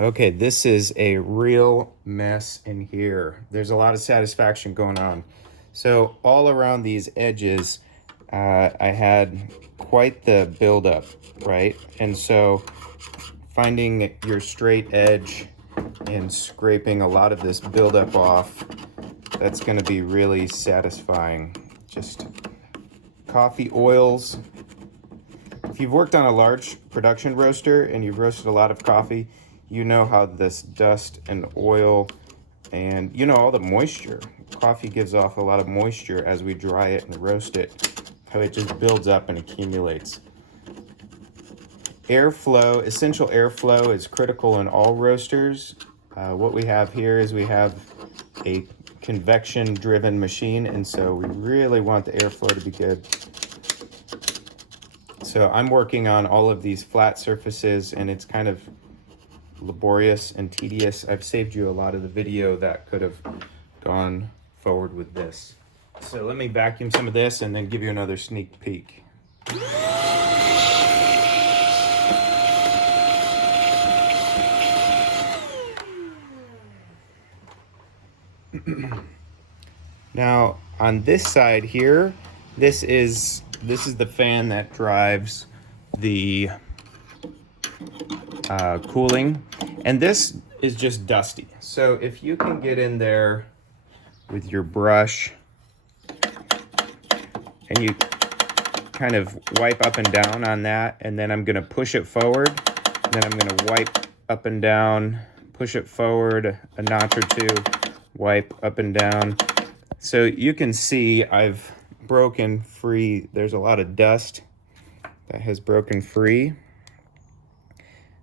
Okay, this is a real mess in here. There's a lot of satisfaction going on. So all around these edges, I had quite the buildup, right? And so finding your straight edge and scraping a lot of this buildup off, that's gonna be really satisfying. Just coffee oils. If you've worked on a large production roaster and you've roasted a lot of coffee, you know how this dust and oil and all the moisture. Coffee gives off a lot of moisture as we dry it and roast it, how it just builds up and accumulates. Airflow, essential airflow is critical in all roasters. What we have here is we have a convection driven machine, and so we really want the airflow to be good. So I'm working on all of these flat surfaces, and it's kind of laborious and tedious. I've saved you a lot of the video that could have gone forward with this. So let me vacuum some of this and then give you another sneak peek. Now on this side here, this is the fan that drives the cooling, and this is just dusty. So if you can get in there with your brush and you kind of wipe up and down on that, and then I'm gonna push it forward, and then I'm gonna wipe up and down, push it forward a notch or two, wipe up and down. So you can see I've broken free. There's a lot of dust that has broken free,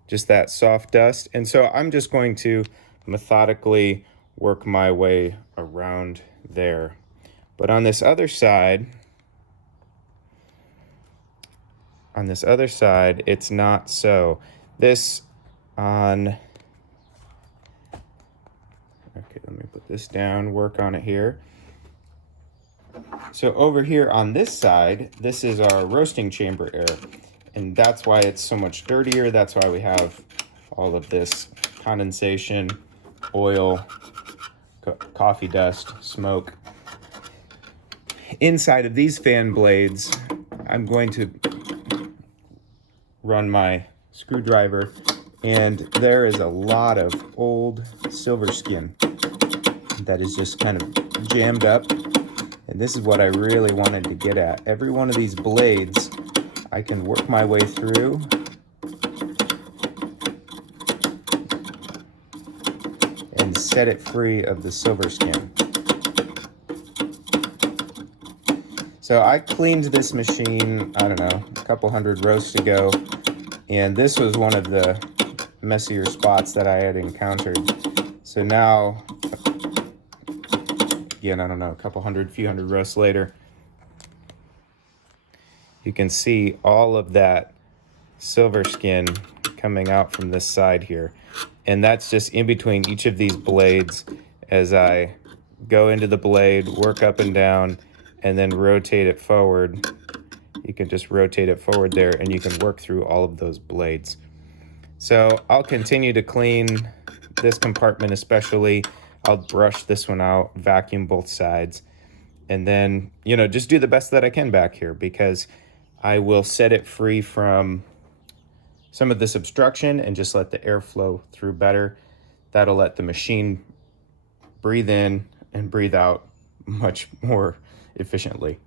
just that soft dust. And so I'm just going to methodically work my way around there. But on this other side, it's not so. Okay, let me put this down, work on it here. So over here on this side, this is our roasting chamber air, and that's why it's so much dirtier. That's why we have all of this condensation, oil, coffee dust, smoke. Inside of these fan blades, I'm going to run my screwdriver, and there is a lot of old silver skin that is just kind of jammed up. And this is what I really wanted to get at. Every one of these blades, I can work my way through and set it free of the silver skin. So I cleaned this machine, I don't know, a couple hundred roasts ago, and this was one of the messier spots that I had encountered. So now, again, I don't know, few hundred roasts later, you can see all of that silver skin coming out from this side here. And that's just in between each of these blades as I go into the blade, work up and down, and then rotate it forward. You can just rotate it forward there, and you can work through all of those blades. So I'll continue to clean this compartment especially. I'll brush this one out, vacuum both sides, and then, just do the best that I can back here, because I will set it free from some of this obstruction and just let the air flow through better. That'll let the machine breathe in and breathe out much more efficiently.